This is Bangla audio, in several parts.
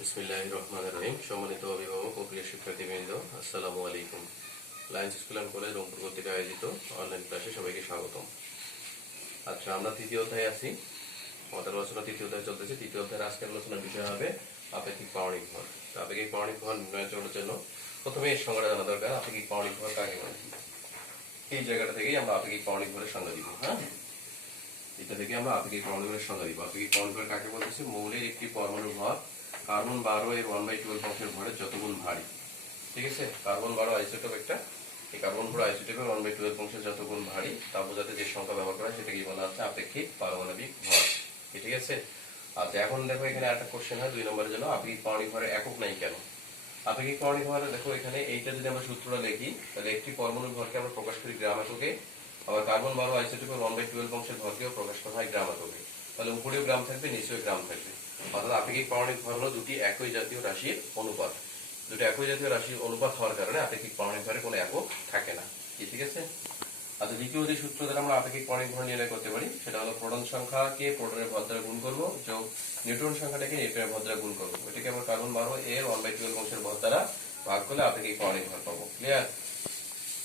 বিসমিল্লাহির রহমানির রহিম। সম্মানিত অভিভাবক ও প্রিয় শিক্ষার্থীবৃন্দ, আসসালামু আলাইকুম। Lions school and college Rangpur কর্তৃক আয়োজিত অনলাইন ক্লাসে সবাইকে স্বাগতম। আচ্ছা, আমরা তৃতীয় অধ্যায়ে আছি। আমাদের আলোচনা তৃতীয় অধ্যায় চলতেছে। তৃতীয় অধ্যায়ের আজকের আলোচনার বিষয় হবে আপেক্ষিক পারমাণবিক ভর। তো আপেক্ষিক পারমাণবিক ভর নির্ণয়ের জন্য প্রথমে এর সংজ্ঞাটা জানা দরকার। আপেক্ষিক পারমাণবিক ভর কাকে বলে? এই জায়গাটা থেকেই আমরা আপেক্ষিক পারমাণবিক ভরের সংজ্ঞা দিব। হ্যাঁ, এটা থেকে আমরা আপেক্ষিক পারমাণবিক ভরের সংজ্ঞা দিব। আপেক্ষিক পারমাণবিক ভর কাকে বলতেছে? মৌলের একটি পরমাণুর ভর কার্বন 12 এর 1/12 অংশের ভরের যতগুণ ভারী। ঠিক আছে, কার্বন 12 আইসোটোপ একটা, এই কার্বন 12 আইসোটোপের 1/12 অংশের যতগুণ ভারী তা বোঝাতে যে সংখ্যা ব্যবহার করা হয় সেটাকে বলা হচ্ছে আপেক্ষিক পারমাণবিক ভর। ঠিক আছে। আচ্ছা, এখন দেখো এখানে একটা কোশ্চেন হয় 2 নম্বরের জন্য, আপেক্ষিক পারমাণবিক ভরের একক নাই কেন? আপেক্ষিক পারমাণবিক ভর দেখো এখানে এইটা যদি আমরা সূত্রটা লিখি তাহলে একটি পরমাণুর ভরকে আমরা প্রকাশ করি গ্রাম এককে, আবার কার্বন 12 আইসোটোপের 1/12 অংশের ভরকেও প্রকাশ করা হয় গ্রাম এককে। তাহলে উপরেও গ্রাম থাকবে, নিচেও গ্রাম থাকবে। অর্থাৎ আপেক্ষিক পারমাণবিক ভর হলো দুটি একই জাতীয় রাশির অনুপাত। দুটো একই জাতীয় রাশির অনুপাত হওয়ার কারণে আপেক্ষিক পারমাণবিক ভরের কোনো একক থাকে না। ঠিক আছে। আচ্ছা, দ্বিতীয় যে সূত্র দ্বারা আমরা আপেক্ষিক পারমাণবিক ভর নির্ণয় করতে পারি সেটা হলো প্রোটন সংখ্যাকে প্রোটনের ভর দ্বারা গুণ করবো যোগ নিউট্রন সংখ্যাটাকে নিউট্রনের ভর দ্বারা গুণ করবো। এটাকে আমরা কার্বন 12 এর 1/12 অংশের ভর দ্বারা ভাগ করলে আপেক্ষিক পারমাণবিক ভর পাবো। ক্লিয়ার?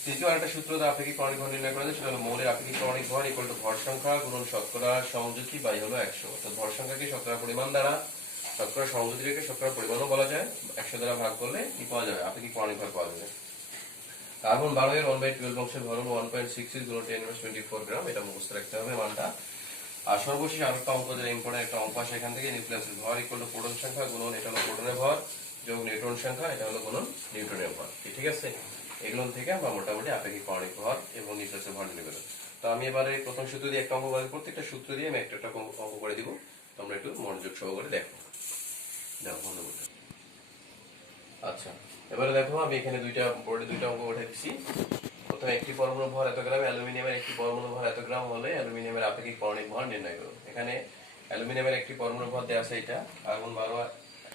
তৃতীয় আরেকটা সূত্র দ্বারা আপেক্ষিক পারমাণবিক ভর নির্ণয় করা যায়, সেটা হলো মৌলের আপেক্ষিক পারমাণবিক ভর ইকুয়াল টু ভর সংখ্যা গুণন শতকরা সংযুতি বাই হলো 100। অর্থাৎ ভর সংখ্যাকে শতকরা পরিমাণ দ্বারা, শতকরা সংযুতি রেখে শতকরা পরিমাণও বলা যায়, 100 দ্বারা ভাগ করলে কি পাওয়া যাবে? আপেক্ষিক পারমাণবিক ভর পাওয়া যাবে। কার্বন 12 এর 1/12 অংশের ভর হলো 1.66 × 10⁻24 গ্রাম। এটা মুখস্থ রাখতে হবে মানটা। আর সর্বশেষ আরেকটা অঙ্ক, যেটা ইম্পর্টেন্ট একটা অঙ্ক আসে এখান থেকে, নিউক্লিয়াসের ভর ইকুয়াল টু প্রোটন সংখ্যা গুণন এটা হলো প্রোটনের ভর যোগ নিউট্রন সংখ্যা এটা হলো গুণন নিউট্রনের ভর। ঠিক আছে। এগুলো থেকে আমরা মোটামুটি আপেক্ষিক পারমাণবিক ভর এবং নিউক্লিয়াসের ভর নির্ণয় করব। তো আমি এবারে প্রথম সূত্র দিয়ে একটা অঙ্ক করে, প্রত্যেকটা সূত্র দিয়ে আমি একটা অঙ্ক করে দিব। তোমরা একটু মনোযোগ সহকারে দেখো। বন্ধ করতে। আচ্ছা, এবারে দেখো আমি এখানে বোর্ডে দুইটা অঙ্ক উঠে দিচ্ছি। প্রথমে একটি পরমাণু ভর এত গ্রাম, অ্যালুমিনিয়ামের একটি পরমাণু ভর এত গ্রাম হলে অ্যালুমিনিয়ামের আপেক্ষিক পারমাণবিক ভর নির্ণয় করো। এখানে অ্যালুমিনিয়ামের একটি পরমাণু ভর দেওয়া আছে, এটা কার্বন 12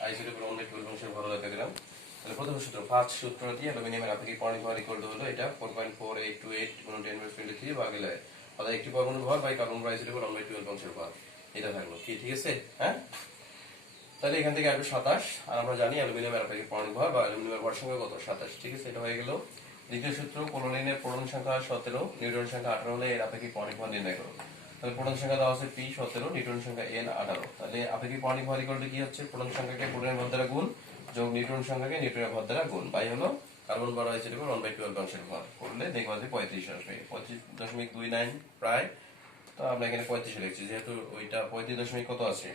আইসোটোপের 1/12 অংশের ভর এত গ্রাম। তাহলে প্রথম সূত্র, ফার্স্ট সূত্র দিয়ে অ্যালুমিনিয়ামের আপেক্ষিক পারমাণবিক ভর ইকুয়াল টু হলো এটা 4.4828 × 10⁻23 ভাগে লয়। অর্থাৎ একটি পরমাণু ভর বাই কার্বন 12 আইসোটোপের 1/12 অংশের ভর, এটা থাকলো। কি ঠিক আছে? হ্যাঁ, তাহলে এখান থেকে আসবে 27। আর আমরা জানি অ্যালুমিনিয়ামের আপেক্ষিক পারমাণবিক ভর বা অ্যালুমিনিয়ামের ভর সংখ্যা কত? 27। ঠিক আছে, এটা হয়ে গেল। দ্বিতীয় সূত্র, পোলোনিনের প্রোটন সংখ্যা 17, নিউট্রন সংখ্যা 18 হলে এর আপেক্ষিক পারমাণবিক ভর নির্ণয় করো। তাহলে প্রোটন সংখ্যা দেওয়া আছে P 17, নিউট্রন সংখ্যা N 18। তাহলে আপেক্ষিক পারমাণবিক ভর ইকুয়াল টু কি হচ্ছে? প্রোটন সংখ্যাকে প্রোটনের ভর দ্বারা গুণ যোগ নিউট্রন সংখ্যাকে নিউট্রনের ভর দ্বারা গুণ বাই হলো কার্বন 12 আইসোটোপের 1/12 অংশের ভর করলে দেখবা যে 35 আসবে। 35.29 প্রায়। তো আমরা এখানে 35 লিখছি, যেহেতু ওইটা 35 কত আছে,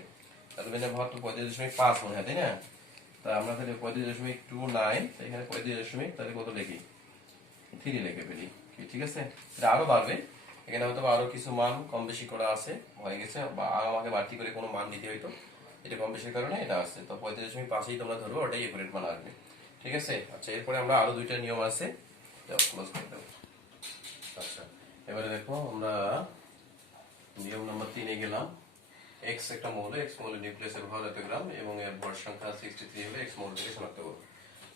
অ্যালুমিনিয়াম ভর তো 35.5 মনে হয়, তাই না? তা আমরা তাহলে 35.29, এখানে 35 তাহলে কত লিখি? 3 লিখে ফেলি। ঠিক আছে, এটা আরো বাড়বে। এখানে হয়তো আরো কিছু মান কম বেশি করা আছে, হয়ে গেছে, বা আমাকে বাড়তি করে কোনো মান দিতে হইতো, এটা কম বেশির কারণে এটা আসছে। তো 35.5ই তোমরা ধরবো, ওটাই একুরেট মান আসবে। ঠিক আছে। আচ্ছা, এরপরে আমরা আরো দুইটা নিয়ম আছে, ক্লোজ করে দেবো। আচ্ছা, এবারে দেখো আমরা নিয়ম নম্বর 3 গেলাম। x একটা মৌল, x মৌলের নিউক্লিয়াসের ভর এত গ্রাম এবং এর ভর সংখ্যা 63 হলে x মৌলটাকে শনাক্ত করব।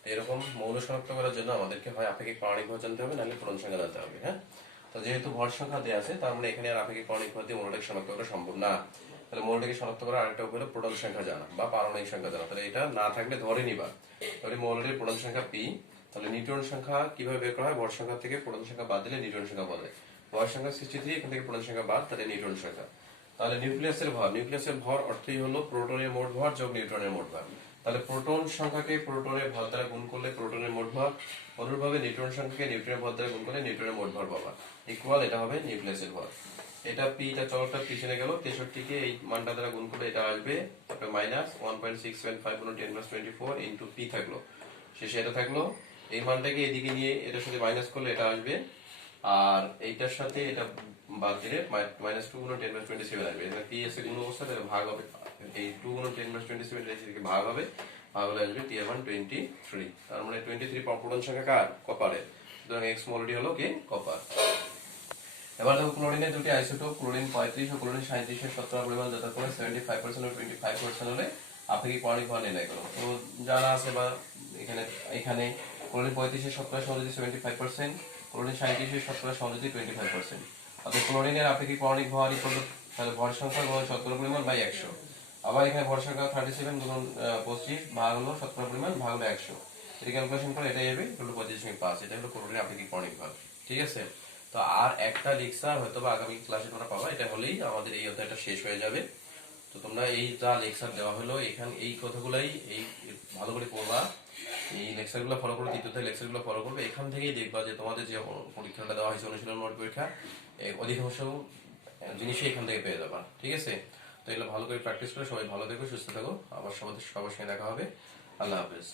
তো এরকম মৌল শনাক্ত করার জন্য আমাদেরকে হয় আপেক্ষিক পারমাণবিক ভর জানতে হবে, নাহলে প্রোটন সংখ্যা জানতে হবে। হ্যাঁ, তো যেহেতু ভর সংখ্যা দেওয়া আছে, তার মানে এখানে আর আপেক্ষিক পারমাণবিক ভর দিয়ে মৌলটাকে শনাক্ত করা সম্ভব না। তাহলে মৌলটাকে শনাক্ত করার আরেকটা উপায় হলো প্রোটন সংখ্যা জানা বা পারমাণবিক সংখ্যা জানা। তাহলে এটা না থাকলে ধরে নিবা, তাহলে মৌলটির প্রোটন সংখ্যা P। তাহলে নিউট্রন সংখ্যা কিভাবে বের করা হয়? ভর সংখ্যা থেকে প্রোটন সংখ্যা বাদ দিলে নিউট্রন সংখ্যা পাওয়া যায়। ভর সংখ্যা 63, এখান থেকে প্রোটন সংখ্যা বাদ, তাহলে নিউট্রন সংখ্যা। তাহলে নিউক্লিয়াসের ভর অর্থই হলো প্রোটনের মোট ভর যোগ নিউট্রনের মোট ভর। তাহলে প্রোটন সংখ্যাকে প্রোটনের ভর দ্বারা গুণ করলে প্রোটনের মোট ভর, অনুরূপভাবে নিউট্রন সংখ্যাকে নিউট্রনের ভর দ্বারা গুণ করলে নিউট্রনের মোট ভর পাবা, ইকুয়াল এটা হবে নিউক্লিয়াসের ভর। এটা P, এটা চলকটা পিছনে গেল, 63 কে এই মানটা দ্বারা গুণ করলে এটা আসবে, তারপরে মাইনাস 1.675 × 10⁻24 ইনটু P থাকলো, শেষে এটা থাকলো। এই মানটাকে এদিকে নিয়ে এটার সাথে মাইনাস করলে এটা আসবে, আর এইটার সাথে এটা বাদ দিলে -2 × 10⁻27 আসবে। এখানে P আছে গুণ অবস্থা, তাহলে ভাগ হবে, এই 2 × 10⁻27 থেকে ভাগ হবে, ভাগ হলে আসবে T/23। তার মানে 23 প্রোটন সংখ্যা কার? কপারের। সুতরাং x মৌলটি হলো কি? কপার। এবার দেখো ক্লোরিনের দুটি আইসোটোপ, ক্লোরিন 35 ও ক্লোরিন 37 এর শতকরা পরিমাণ যথাক্রমে 75% ও 25% হলে আপেক্ষিক পারমাণবিক ভর নির্ণয় করো। তো জানা আছে, বা এখানে ক্লোরিন 35 এর শতকরা সংযোজিত 75%, ক্লোরিন 37 এর শতকরা সংযোজিত 25%। অর্থাৎ ক্লোরিনের আপেক্ষিক পারমাণবিক ভর ইকুয়াল টু, তাহলে ভর সংখ্যা গুণ শতকরা পরিমাণ বাই 100। আবার এখানে ভরসা 37 গুণন 25 ভাগ হলো শতকরা পরিমাণ ভাগ হলো 100, এটা ক্যালকুলেশন করে এটাই হবে, এটা হলো 25.5, এটা হলো কোটোরিয়ান আপেক্ষিক কণিক ভাগ। ঠিক আছে, তো আর একটা লেকচার হয়তো বা আগামী ক্লাসে তোমরা পাবা, এটা হলেই আমাদের এই অধ্যায়টা শেষ হয়ে যাবে। তো তোমরা এই যা লেকচার দেওয়া হলো এখানে এই কথাগুলাই এই ভালো করে পড়বা, এই লেকচারগুলো ফলো করবে, তৃতীয় লেকচারগুলো ফলো করবে, এখান থেকেই দেখবা যে তোমাদের যে পরীক্ষাটা দেওয়া হয়েছে অনুশীলন মোড পরীক্ষা, অধিকাংশ জিনিসই এখান থেকে পেয়ে যাবা। ঠিক আছে, তো এগুলো ভালো করে প্র্যাকটিস করে সবাই ভালো থেকো, সুস্থ থাকো, আবার সবার সঙ্গে দেখা হবে। আল্লাহ হাফেজ।